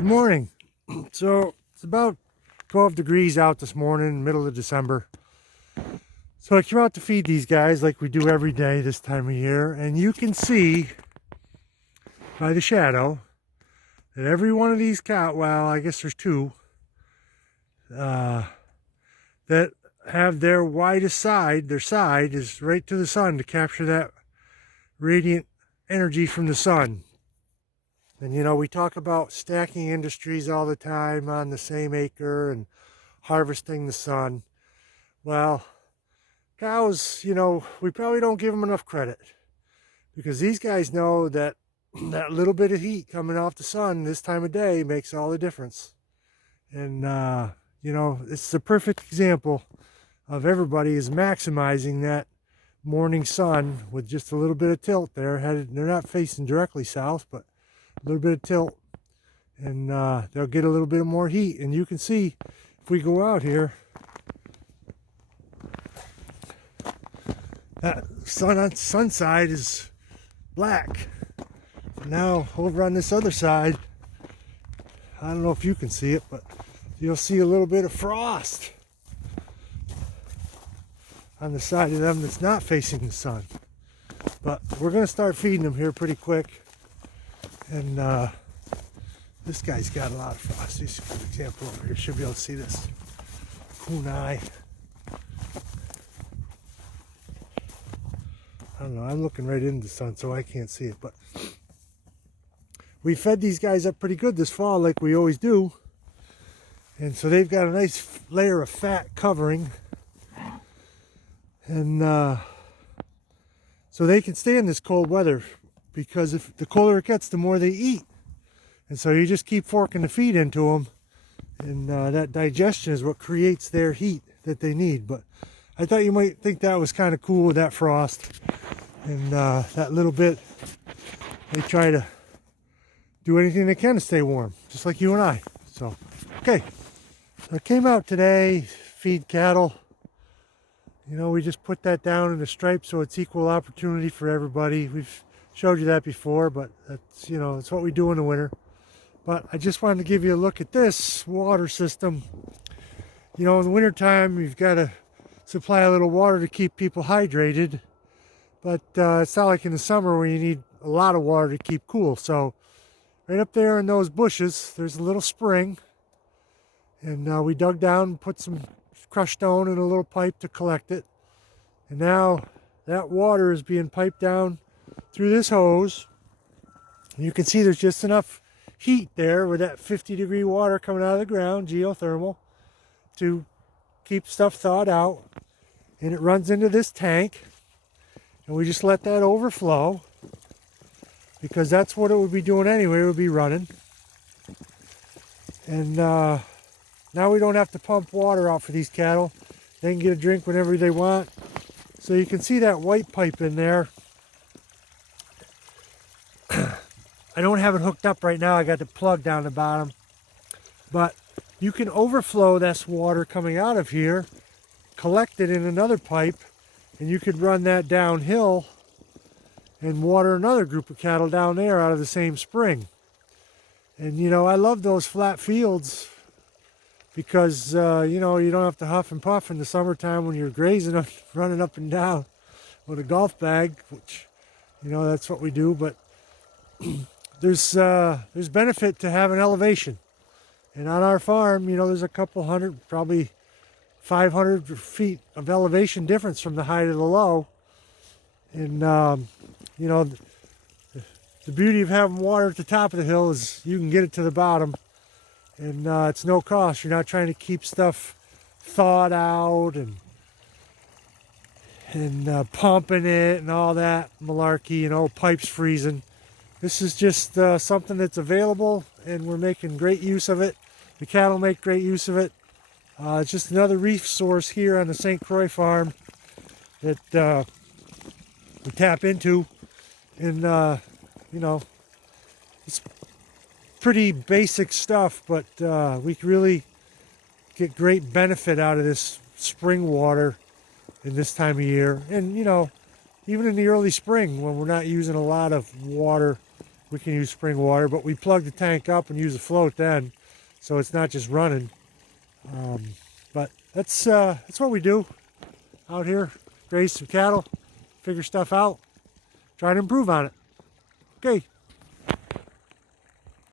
Good morning. So it's about 12 degrees out this morning, middle of December. So I came out to feed these guys like we do every day this time of year, and you can see by the shadow that every one of these cow, well, I guess there's two, that have their widest side, their side is right to the sun to capture that radiant energy from the sun. And you know, we talk about stacking industries all the time on the same acre and harvesting the sun. Well, cows, you know, we probably don't give them enough credit because these guys know that that little bit of heat coming off the sun this time of day makes all the difference. And, you know, it's the perfect example of everybody is maximizing that morning sun with just a little bit of tilt there. They're not facing directly south, but a little bit of tilt, and they'll get a little bit more heat. And you can see if we go out here, that sun side is black. Now over on this other side, I don't know if you can see it, but you'll see a little bit of frost on the side of them that's not facing the sun. But we're going to start feeding them here pretty quick. And this guy's got a lot of frost. This, for example, over here, should be able to see this. Kunai. I don't know, I'm looking right into the sun, so I can't see it. But we fed these guys up pretty good this fall, like we always do. And so they've got a nice layer of fat covering. And so they can stand this cold weather, because if the colder it gets, the more they eat. And so you just keep forking the feed into them, and that digestion is what creates their heat that they need. But I thought you might think that was kind of cool with that frost and that little bit. They try to do anything they can to stay warm, just like you and I. So, okay, so I came out today, feed cattle. You know, we just put that down in a stripe so it's equal opportunity for everybody. We've showed you that before, but that's, you know, it's what we do in the winter. But I just wanted to give you a look at this water system. You know, in the wintertime, you've got to supply a little water to keep people hydrated. But it's not like in the summer where you need a lot of water to keep cool. So right up there in those bushes, there's a little spring. And we dug down and put some crushed stone in a little pipe to collect it. And now that water is being piped down through this hose. And you can see there's just enough heat there with that 50-degree water coming out of the ground, geothermal, to keep stuff thawed out. And it runs into this tank, and we just let that overflow, because that's what it would be doing anyway. It would be running. And now we don't have to pump water out for these cattle. They can get a drink whenever they want. So you can see that white pipe in there. I don't have it hooked up right now. I got the plug down the bottom. But you can overflow this water coming out of here, collect it in another pipe, and you could run that downhill and water another group of cattle down there out of the same spring. And you know, I love those flat fields because you know, you don't have to huff and puff in the summertime when you're grazing, running up and down with a golf bag, which, you know, that's what we do. But there's benefit to having elevation. And on our farm, you know, there's a couple hundred, probably 500 feet of elevation difference from the high to the low. And, you know, the beauty of having water at the top of the hill is you can get it to the bottom. And it's no cost. You're not trying to keep stuff thawed out and pumping it and all that malarkey, you know, pipes freezing. This is just something that's available, and we're making great use of it. The cattle make great use of it. It's just another resource here on the St. Croix farm that we tap into. And, you know, it's pretty basic stuff, but we can really get great benefit out of this spring water in this time of year. And, you know, even in the early spring when we're not using a lot of water we can use spring water, but we plug the tank up and use a float then, so it's not just running. But that's what we do out here. Raise some cattle, figure stuff out, try to improve on it. Okay.